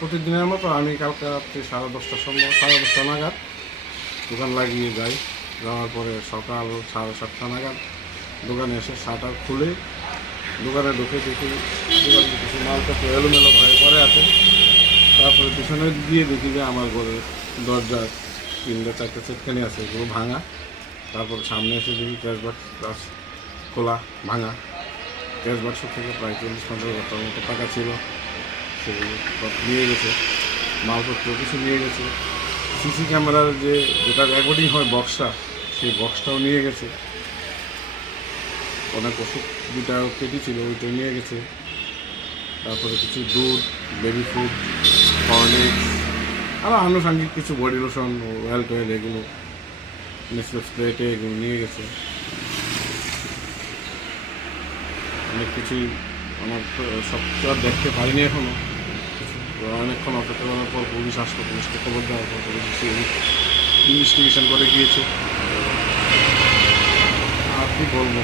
প্রতিদিনের মতো আমি কালকে রাত্রি সাড়ে দশটার সময়, সাড়ে দশটা নাগাদ দোকান লাগিয়ে যাই। যাওয়ার পরে সকাল সাড়ে সাতটা নাগাদ দোকানে এসে শাটার খুলে। দোকানে ঢুকে দেখি দোকানে কিছু মালপত্র এলোমেলো ভয়ে পরে আছে। তারপরে পিছনে গিয়ে দেখি যে আমার ঘরে দরজা তিনটা চারটে সেটখানি আছে, এগুলো ভাঙা। তারপর সামনে এসে দেখি ক্যাশ বাক্স খোলা, ভাঙা। ক্যাশ বাক্স থেকে প্রায় চল্লিশ পঞ্চাশ হাজার মতো টাকা ছিল। নিয়ে গেছে, মালপত্র কিছু নিয়ে গেছে। সিসি ক্যামেরার যে যেটা রেকর্ডিং হয় বক্সটা সেই বক্সটাও নিয়ে গেছে। অনেক ওষুধ দুটা পেটি ছিল ওইটাও নিয়ে গেছে। তারপরে কিছু দুধ বেবি ফুড হরলিক্স আরও আনুষঙ্গিক কিছু বডি লোশন ওয়েল টোয়েল এগুলো নেসলে স্প্রেটে এগুলো নিয়ে গেছে। অনেক কিছুই আমার সব দেখতে পারিনি এখনও। অনেকক্ষণ অপেক্ষা করার পর পুলিশ আসলো, পুলিশকে খবর দেওয়ার পর পুলিশ ইনভেস্টিগেশন করে গিয়েছে। আর কি বলব?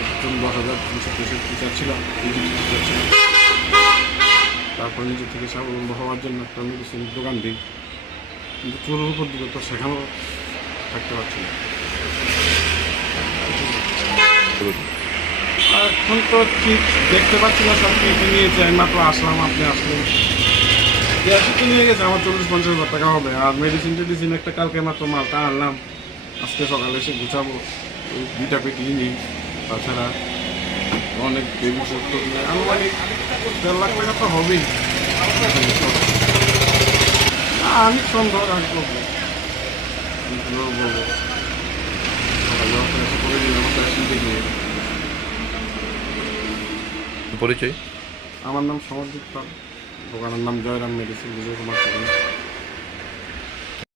একজন দশ হাজার তিনশো তিরিশের টিচার ছিলাম টিচার তারপর নিজে থেকে স্বাবলম্ব হওয়ার জন্য একটা মেডিসিন দোকান দিই। কিন্তু চোরের উপর দিকে তো সেখানেও থাকতে পারছি না। এখন তো ঠিক দেখতে পাচ্ছি না, সব কিছু নিয়েছে আমি মাত্র আসলাম আপনি আসলেন গ্যাসই তো নিয়ে গেছে, আমার চল্লিশ পঞ্চাশ হাজার টাকা হবে। আর মেডিসিন টেডিসিন একটা কালকে মাত্র মালটা আনলাম। আজকে সকালে এসে গুছাবো। দুইটা পেটি নিই। তাছাড়া অনেক বেবি পড়তো আনুমানিক দেড় লাখ টাকা তো হবেই। আমি সন্দেহ রাখব বলব সকালে যখন এসে করে দিলাম আমার পেশেন্টে নিয়ে পরিচয়? আমার নাম সমরজিৎ পাল। দোকানের নাম জয়রাম মেডিসিন বিজয় কুমার